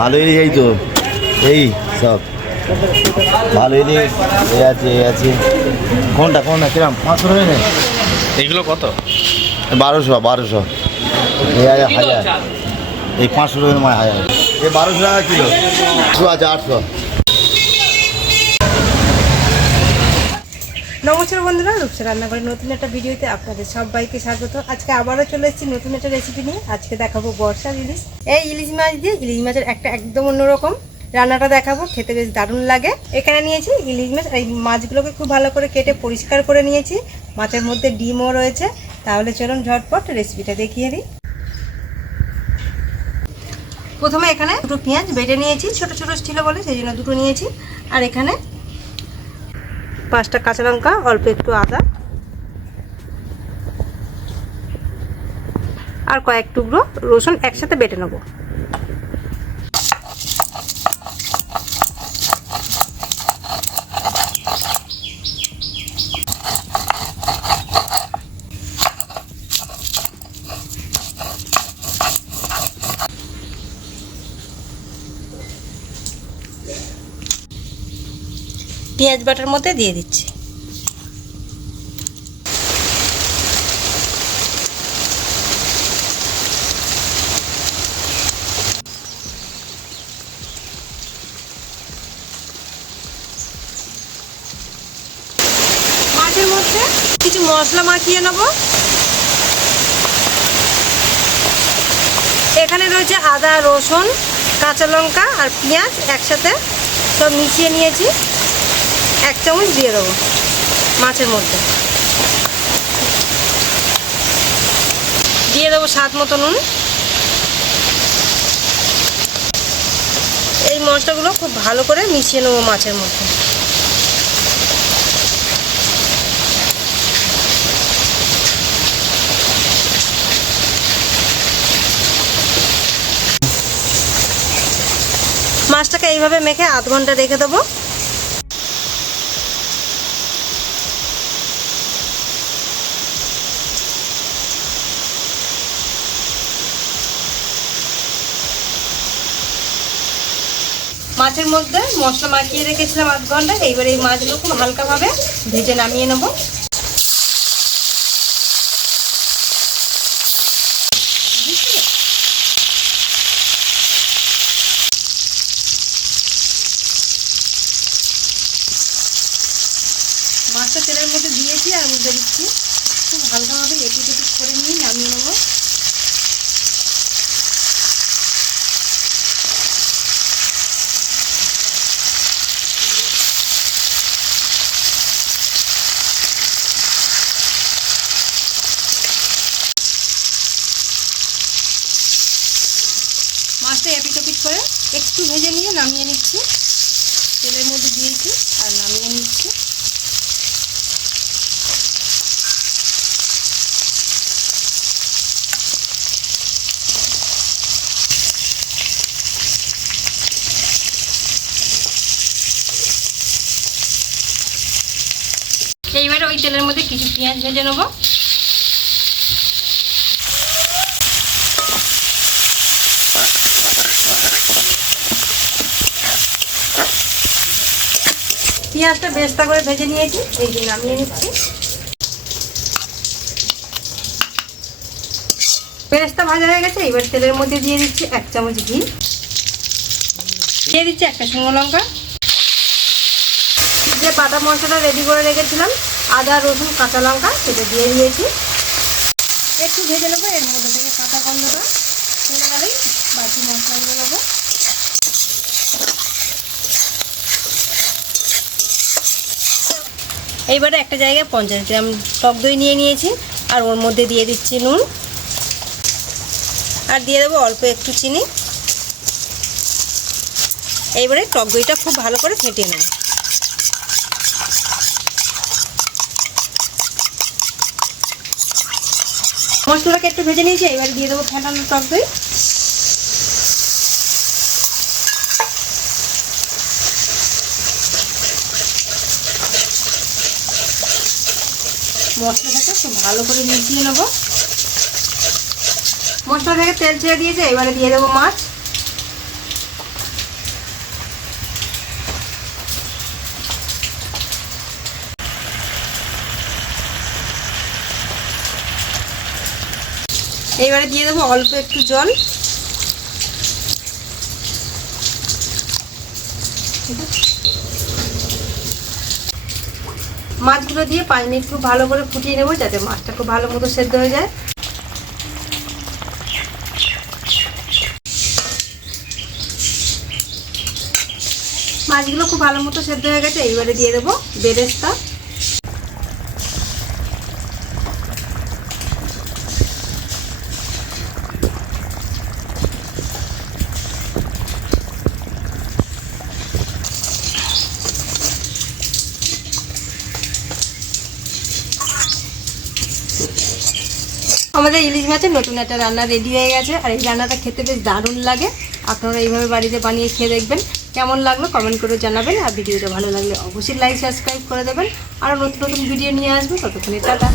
ভালোই এই তো এই সব ভালোই আছে কোনটা কিরম 500 টাকা নেই এইগুলো কত? 1200 এই 1000 এই 500 টাকার মায় 1000 এই 1200 টাকা কিলো আছে 800। নমস্কার বন্ধুরা, রূপসা রান্নাঘরের নতুন একটা ভিডিওতে আপনাদের সবাইকে স্বাগত। আজকে আবারও চলে এসেছি নতুন একটা রেসিপি নিয়ে। আজকে দেখাবো বর্ষার ইলিশ। এই ইলিশ মাছ দিয়ে ইলিশ মাছের একটা একদম অন্যরকম রান্নাটা দেখাবো, খেতে বেশ দারুণ লাগে। এখানে নিয়েছি ইলিশ মাছ, এই মাছগুলোকে খুব ভালো করে কেটে পরিষ্কার করে নিয়েছি। মাছের মধ্যে ডিমও রয়েছে। তাহলে চলুন ঝটপট রেসিপিটা দেখিয়ে দিই। প্রথমে এখানে দুটো পেঁয়াজ বেটে নিয়েছি, ছোট ছোট ছিল বলে সেই জন্য দুটো নিয়েছি। আর এখানে 5টা কাঁচা লঙ্কা, অল্প একটু আদা আর কয়েক টুকরো রসুন একসাথে বেটে নেব। পেঁয়াজ বাটার মধ্যে দিয়ে দিচ্ছি। মাছের মধ্যে কিছু মশলা মাখিয়ে নেব। এখানে রয়েছে আদা, রসুন, কাঁচা লঙ্কা আর পেঁয়াজ একসাথে সব মিশিয়ে নিয়েছি। 1 চামচ দিয়ে দেবো মাছের মধ্যে। দিয়ে দেবো স্বাদ মতো নুন। এই মশলাগুলো খুব ভালো করে মিশিয়ে নেবো মাছের মধ্যে। মাছটাকে এইভাবে মেখে আধ ঘন্টা রেখে দেবো। মাছের মধ্যে মশলা মাখিয়ে রেখেছিলাম আধ ঘন্টা। এইবার এই মাছগুলো খুব হালকাভাবে ভেজে নামিয়ে নেব। মাছটা তেলের মধ্যে দিয়েছি আর মধ্যে দিচ্ছি। খুব হালকাভাবে এপিট এপিট করে নিয়ে নামিয়ে নেব। মাছটা এপিট ওপিট করে একটু ভেজে নিয়ে নামিয়ে নিচ্ছি। তেলের মধ্যে দিয়েছি আর নামিয়ে নিচ্ছি। এইবারে ওই তেলের মধ্যে কিছু পেঁয়াজ ভেজে নেব। পেঁয়াজটা বেস্তা করে ভেজে নিয়েছি, এই যে নামিয়ে নিচ্ছি। বেস্তা ভাজা হয়ে গেছে। এবার তেলের মধ্যে দিয়ে দিচ্ছি 1 চামচ ঘি, দিয়ে দিচ্ছি একটা শুকনো লঙ্কা। যে বাটা মশলাটা রেডি করে রেখেছিলাম আদা, রসুন, কাঁচা লঙ্কা সেটা দিয়ে দিয়েছি। একটু ভেজে নেবো। এর মধ্যে থেকে কাঁচা গন্ধটা চলে গেলেই বাকি মশলাগুলো দেবো। এইবারে একটা জায়গায় 50 গ্রাম টক দই নিয়ে নিয়েছি আর ওর মধ্যে দিয়ে দিচ্ছি নুন আর দিয়ে দেবো অল্প একটু চিনি। এইবারে টক দইটা খুব ভালো করে ফেটিয়ে নেব। মশলাটাকে একটু ভেজে নিয়েছি। এবার দিয়ে দেবো ফেটানো টক দই। মশলাটাকে খুব ভালো করে মিশিয়ে নেব। মশলা থেকে তেল ছেড়ে দিয়েছে। এবারে দিয়ে দেবো মাছ। এইবারে দিয়ে দেবো অল্প একটু জল। মাছগুলো দিয়ে 5 মিনিট খুব ভালো করে ফুটিয়ে নেবো, যাতে মাছটা খুব ভালো মতো সেদ্ধ হয়ে যায়। মাছগুলো খুব ভালো মতো সেদ্ধ হয়ে গেছে, এইবারে দিয়ে দেবো বেরেস্তা। আমাদের ইলিশ মাছের নতুন একটা রান্না রেডি হয়ে গেছে, আর এই রান্নাটা খেতে বেশ দারুণ লাগে। আপনারা এইভাবে বাড়িতে বানিয়ে খেয়ে দেখবেন, কেমন লাগলো কমেন্ট করে জানাবেন। আর ভিডিওটা ভালো লাগলে অবশ্যই লাইক সাবস্ক্রাইব করে দেবেন। আরও নতুন নতুন ভিডিও নিয়ে আসবো, ততক্ষণে টাটা।